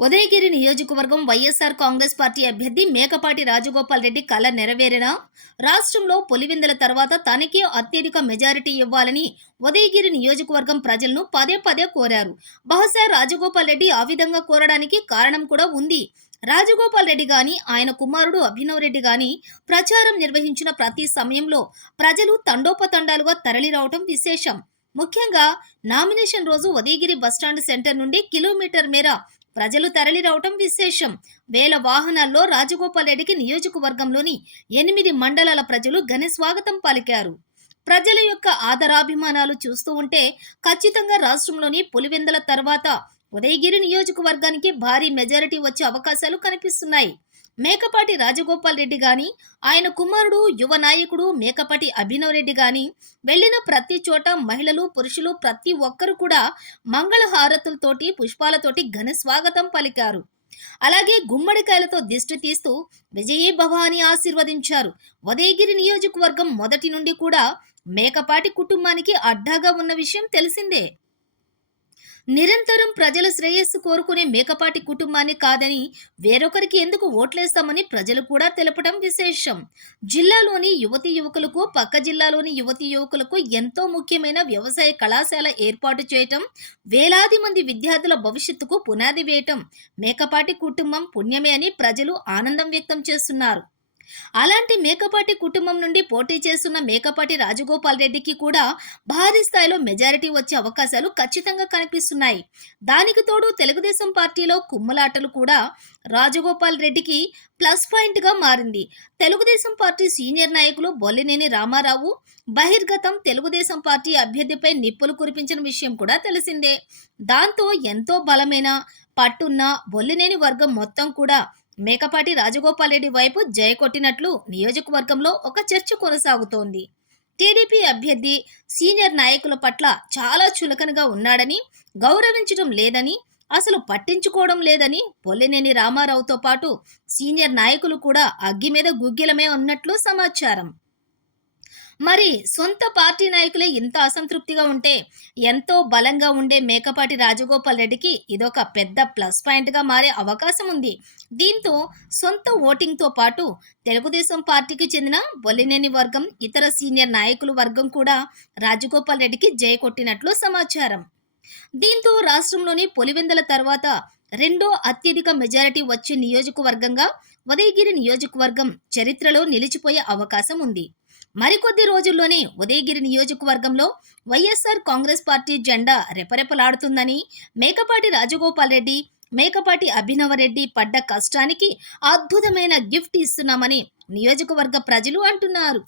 ఉదయగిరి నియోజకవర్గం వైఎస్ఆర్ కాంగ్రెస్ పార్టీ అభ్యర్థి మేకపాటి రాజగోపాల్ రెడ్డి కల నెరవేరినా రాష్ట్రంలో పులివెందుల తర్వాత తనకే అత్యధిక మెజారిటీ ఇవ్వాలని ఉదయగిరి నియోజకవర్గం ప్రజలను పదే పదే కోరారు. బహుశా రాజగోపాల్ రెడ్డి ఆ విధంగా కోరడానికి కారణం కూడా ఉంది. రాజగోపాల్ రెడ్డి గాని ఆయన కుమారుడు అభినవ్ రెడ్డి గాని ప్రచారం నిర్వహించిన ప్రతి సమయంలో ప్రజలు తండోపతండాలుగా తరలిరావటం విశేషం. ముఖ్యంగా నామినేషన్ రోజు ఉదయగిరి బస్టాండ్ సెంటర్ నుండి కిలోమీటర్ మేర ప్రజలు తరలిరావటం విశేషం. వేల వాహనాల్లో రాజగోపాల్ రెడ్డికి నియోజకవర్గంలోని 8 మండలాల ప్రజలు ఘన స్వాగతం పలికారు. ప్రజల యొక్క ఆదరాభిమానాలు చూస్తూ ఉంటే ఖచ్చితంగా రాష్ట్రంలోని పులివెందుల తర్వాత ఉదయగిరి నియోజకవర్గానికి భారీ మెజారిటీ వచ్చే అవకాశాలు కనిపిస్తున్నాయి. మేకపాటి రాజగోపాల్ రెడ్డి గాని ఆయన కుమారుడు యువ నాయకుడు మేకపాటి అభినవ్ రెడ్డి గాని వెళ్లిన ప్రతి చోట మహిళలు పురుషులు ప్రతి ఒక్కరు కూడా మంగళ హారతులతోటి పుష్పాలతోటి ఘన స్వాగతం పలికారు. అలాగే గుమ్మడికాయలతో దిష్టి తీస్తూ విజయీ భవ అని ఆశీర్వదించారు. ఉదయగిరి నియోజకవర్గం మొదటి నుండి కూడా మేకపాటి కుటుంబానికి అడ్డాగా ఉన్న విషయం తెలిసిందే. నిరంతరం ప్రజల శ్రేయస్సు కోరుకునే మేకపాటి కుటుంబాన్ని కాదని వేరొకరికి ఎందుకు ఓట్లేస్తామని ప్రజలు కూడా తెలపడం విశేషం. జిల్లాలోని యువతీ యువకులకు పక్క జిల్లాలోని యువతీ యువకులకు ఎంతో ముఖ్యమైన వ్యవసాయ కళాశాల ఏర్పాటు చేయటం, వేలాది మంది విద్యార్థుల భవిష్యత్తుకు పునాది వేయటం మేకపాటి కుటుంబం పుణ్యమే అని ప్రజలు ఆనందం వ్యక్తం చేస్తున్నారు. అలాంటి మేకపాటి కుటుంబం నుండి పోటీ చేస్తున్న మేకపాటి రాజగోపాల్ రెడ్డికి కూడా భారీ స్థాయిలో మెజారిటీ వచ్చే అవకాశాలు ఖచ్చితంగా కనిపిస్తున్నాయి. దానికి తోడు తెలుగుదేశం పార్టీలో కుమ్మలాటలు కూడా రాజగోపాల్ రెడ్డికి ప్లస్ పాయింట్ గా మారింది. తెలుగుదేశం పార్టీ సీనియర్ నాయకులు బొల్లినేని రామారావు బహిర్గతం తెలుగుదేశం పార్టీ అభ్యర్థిపై నిప్పులు కురిపించిన విషయం కూడా తెలిసిందే. దాంతో ఎంతో బలమైన పట్టున్న బొల్లినేని వర్గం మొత్తం కూడా మేకపాటి రాజగోపాల్ రెడ్డి వైపు జయ కొట్టినట్లు నియోజకవర్గంలో ఒక చర్చ కొనసాగుతోంది. టీడీపీ అభ్యర్థి సీనియర్ నాయకుల పట్ల చాలా చులకనగా ఉన్నాడని, గౌరవించడం లేదని, అసలు పట్టించుకోవడం లేదని బొల్లినేని రామారావుతో పాటు సీనియర్ నాయకులు కూడా అగ్గి మీద గుగ్గిలమే ఉన్నట్లు సమాచారం. మరి సొంత పార్టీ నాయకులే ఇంత అసంతృప్తిగా ఉంటే ఎంతో బలంగా ఉండే మేకపాటి రాజగోపాల్ రెడ్డికి ఇదొక పెద్ద ప్లస్ పాయింట్గా మారే అవకాశం ఉంది. దీంతో సొంత ఓటింగ్తో పాటు తెలుగుదేశం పార్టీకి చెందిన బొల్లినేని వర్గం, ఇతర సీనియర్ నాయకుల వర్గం కూడా రాజగోపాల్ రెడ్డికి జయ కొట్టినట్లు సమాచారం. దీంతో రాష్ట్రంలోని పులివెందుల తర్వాత రెండో అత్యధిక మెజారిటీ వచ్చే నియోజకవర్గంగా ఉదయగిరి నియోజకవర్గం చరిత్రలో నిలిచిపోయే అవకాశం ఉంది. మరికొద్ది రోజుల్లోనే ఉదయగిరి నియోజకవర్గంలో వైఎస్ఆర్ కాంగ్రెస్ పార్టీ జెండా రెపరెపలాడుతుందని, మేకపాటి రాజగోపాల్ రెడ్డి, మేకపాటి అభినవ రెడ్డి పడ్డ కష్టానికి అద్భుతమైన గిఫ్ట్ ఇస్తున్నామని నియోజకవర్గ ప్రజలు అంటున్నారు.